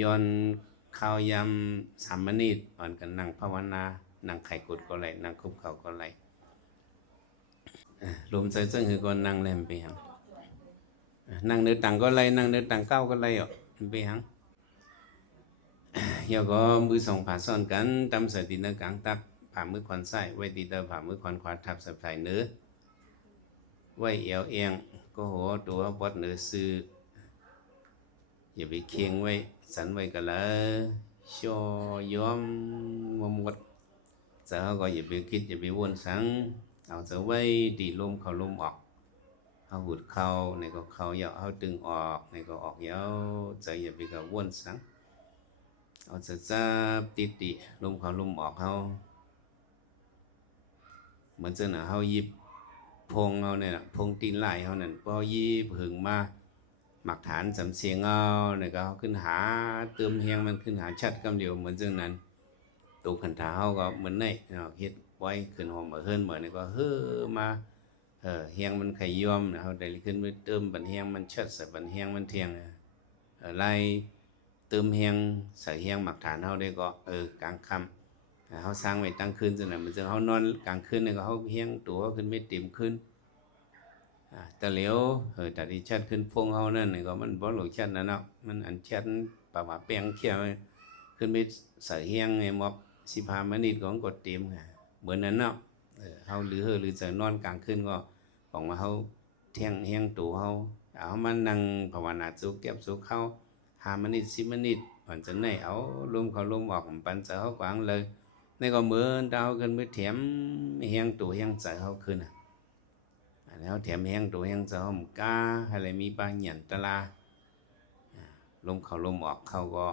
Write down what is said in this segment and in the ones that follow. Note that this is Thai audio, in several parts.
ย้อนข้าวยำ3 มนิอ่อนกันนั่งภาวนานั่งไข่กุดก็ไหลนั่งคุบเขาก็ไหลลมใจซึ่งคือก็นั่งแลมไปหังนั่งเนื้อตังก็ไหลนั่งเนื้อตังเก้าก็ไหลอ่ะไปหังgiờ cóมือสองผ่าซ้อนกันตำใส่ตีนกลางตักผ่ามือขวานซ้ายไว้ตีเตอผ่ามือขวานขวาทับสับใส่เนื้อไว้เอวเอียงก็หัวตัวปอดเนื้อซื้ออย่าไปเคียงไว้สันไว้กันเลยชัวย้อมงมกดจะเขาก็อย่าไปคิดอย่าไปวนสังเอาจะไว้ตีลมเขาลมออกเขาหุดเข้าในก็เข้าเยาเขาดึงออกในก็ออกเยาจะอย่าไปกับวนสังเอาจะจับติดดิลมเขาลมออกเขาเหมือนเจ้าหน้าเขายิบพงเอาเนี่ยพงตีนไหลเขานั่นก็ยิบหึงมาหมักฐานสำเสียงเอาเนี่ยก็ขึ้นหาเติมเฮียงมันขึ้นหาชัดกำเดียวเหมือนเจ้านั้นตูขันถาเขาก็เหมือนในเฮ็ดไว้ขึ้นหอมเหมือนเฮิรนเหมือนนี่ก็เฮ้อมาเฮียงมันไข่ยอมนะเขาได้ขึ้นไปเติมบันเฮียงมันชัดใส่บันเฮียงมันเทียงไล่เติมเฮียงใส่เฮียงหมักฐานเขาได้ก็กลางค่ำเขาสร้างไว้ตั้งคืนจนนั้นมันจะเขานอนกลางคืนเนี่ยก็เขาเฮียงตัวเขาขึ้นไม่เต็มขึ้นแต่เหลียวแต่ที่ชัดขึ้นพงเขานั่นก็มันบ่หลงชัดนะเนาะมันอันชัดป่าแป้งเขี้ยวขึ้นไปใส่เฮียงไงมอบ15 มนิของกดเต็มเหมือนนั้นเนาะเขาหรือจะนอนกลางคืนก็ของมาเขาเที่ยงเฮียงตัวเขาเอามานั่งภาวนาสุขเก็บสุขเขา5 มนิ10 มนิมันจะไหนเอาลมเขาลมออกปันเสาเขากวางเลยนี่ก็เหมือนดาวขึ้นไปแถมเฮียงตัวเฮียงเสาเขาขึ้นแล้วแถมเฮียงตัวเฮียงเสาเขากาอะไรมีบางหยันตะลาลมเขาลมออกเขาก็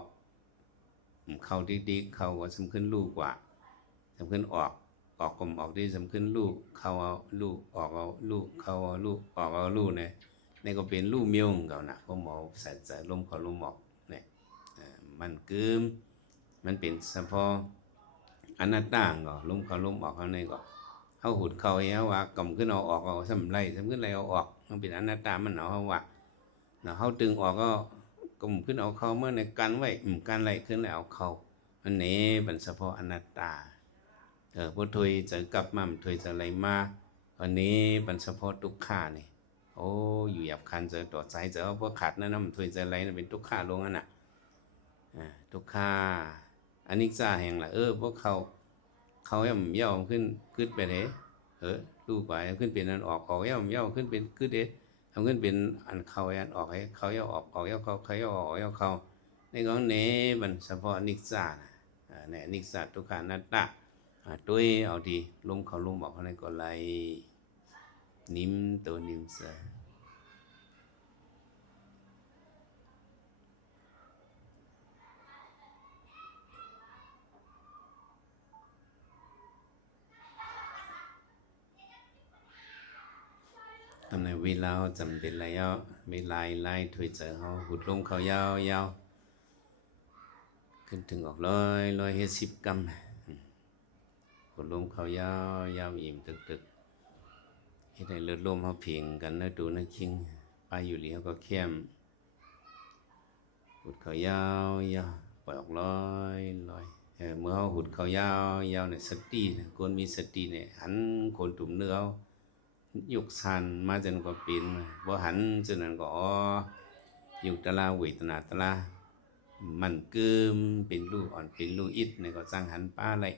เข้าดีๆเขาก็สำคัญลูกกว่าสำคัญออกกลมออกที่สำคัญลูกเขาเอาลูกออกเอาลูกเขาเอาลูกออกเอาลูกเนี่ยนี่ก็เป็นลูกเมียวของเขานะก็หมอใส่ลมเขาลมออกเนี่ยมันกึมมันเป็นเฉพาะอนัตตาก็ลมเขาลมออกเขาเนี่ยก็เขาหุดเขาเนี้ยว่ากำขึ้นเอาออกเอาสำไรเอาออกมันเป็นอนัตตามันเอาว่าเขาตึงออกก็กำขึ้นเอาเขาเมื่อในการไว้การไหลขึ้นแล้วเอาเขาอันนี้เป็นเฉพาะอนัตตาพอถอยจะกลับมาถอยจะไหลมาอันนี้เป็นเฉพาะทุกขานี่โอ้อยู่หยับคันจะต่อใจจะเอาพวกขาดนั่นมันถอยจะไหลนั่นเป็นทุกขาลงนั่นน่ะทุกขาอันนี้จะแห่งละพวกเขาย่อมขึ้นไปเลยลูกไปขึ้นเป็นอันออกย่อมขึ้นเป็นขึ้นเด้ทำขึ้นเป็นอันเขาอันออกให้เขาย่อออกย่อเขาย่อออกย่อเขาในของเน้มันเฉพาะนิจจาเนี่ยนิจจาทุกขานัตตะด้วยเอาดีลมเขาลมออกเขาในก็ไหลนิ่มตัวนิ่มเสือทำในเวลาจำเป็นอะไรไม่ไล่ถอยเจอเขาหุดลมเขายาวขึ้นถึงออกร้อยเฮ็ด10 กรัมหุดลมเขายาวอิ่มตึกให้ได้เลือดลมเขาเพียงกันนะดูนะชิงไปอยู่เหลียวก็เข้มหุดเขายาวปล่อยออกร้อยเมื่อเขาหุดเขายาวเนี่ยสติคนมีสติเนี่ยหันคนตุ่มเนื้อยกสันมาจนก็เป็นบ่หันจนนั้นก็อยู่ตะลาเวทนาตะลามันเกิมเป็นลูกอ่อนเป็นลูกอิดเนี่ยก็สร้างหันป้าเลย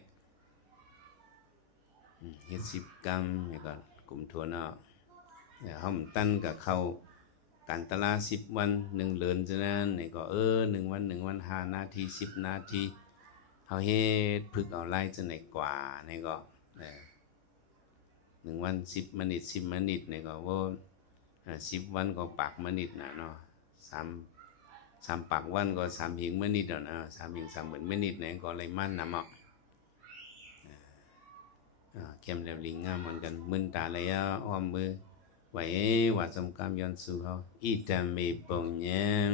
เฮ็ด10 กรัมเนี่ยก็กลุ่มทัวเนาะห้องตั้นกับเขาการตะลา10 วัน1 เดือนฉะนั้นเนี่ยก็1 วัน5 นาที10 นาทีเขาเฮ็ดพึกเอาไล่จะไหนกว่าเนี่ยก็1 วัน10 มนิเนี่ยก็ว่า10 วันก็ปากมนินะเนาะ3 ปากวันก็3 หิง มนินะ3 หิง 30,000 มนิเนี่ยก็เลยมั่นนะมั้งเข้มแหลมลิงงามเหมือนกันมึนตาเลยอ้อมมือไว้ว่าสมกรรมย้อนสู่เขาอิตามิปุญญัง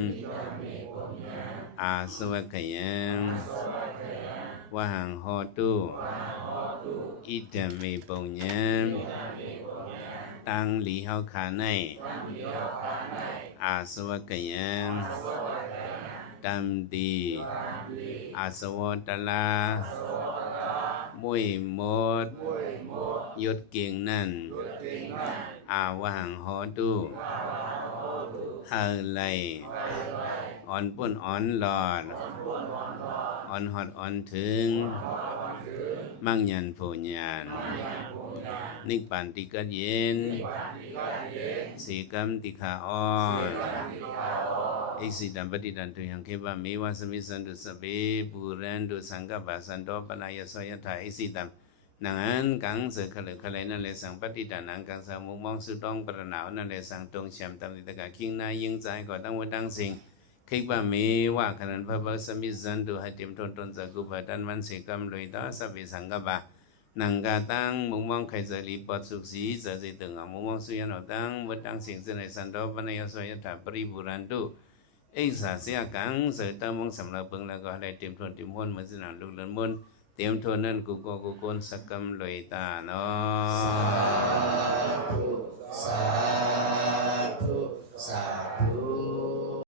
อาสวัคยังวะหังโหตุอิตามิปุญญังตังหลีเฮาขาในอาสวัคยัง ตัมตีอาสวตลามุยมดยศเก่งนั่นอาวหังหอดูเฮไลอ่อนปุ่นอ่อนหลอดอ่อนหอดอ่อนถึงมั่งยันโพญานนิปันติกัดเย็นสีกรรมติขาอ่อนอิสิตัมปฏิตันตุยังเคบะเมวะสมิสันตุสเปปุเรนตุสังกปะสันโตปนายสยถาอิสิตัมนังอันกังเสกะเลคะเลนั่นเลยสังปฏิตันนังกังสามุมองสุตองปรณาวนั่นเลยสังตรงแชมตัมติตะกะคิงนายิงใจก่อตั้งวัดตั้งสิ่งคิบะเมวะขนันพระบสมิสันตุให้เตรียมทนตนสักกุปะตันมันสีกรรมลุยตาสัพเพสังกปะนังกาตังมุมองใครจะรีปอดสุขสีจะจิตตึงมุมองสุยันอตังวัดตั้งสิ่งเสนสันโตปนายสยถาปริบุรันตุไอ้สาเสียกังเสตมองสำหรับเบิ่งแล้วก็ได้เตรียมทนเตรียมมนเหมือนสนามลูกเดินมนเตรียมทนนั่นกุโกกุโกนสักกรรมลอยตาเนาะ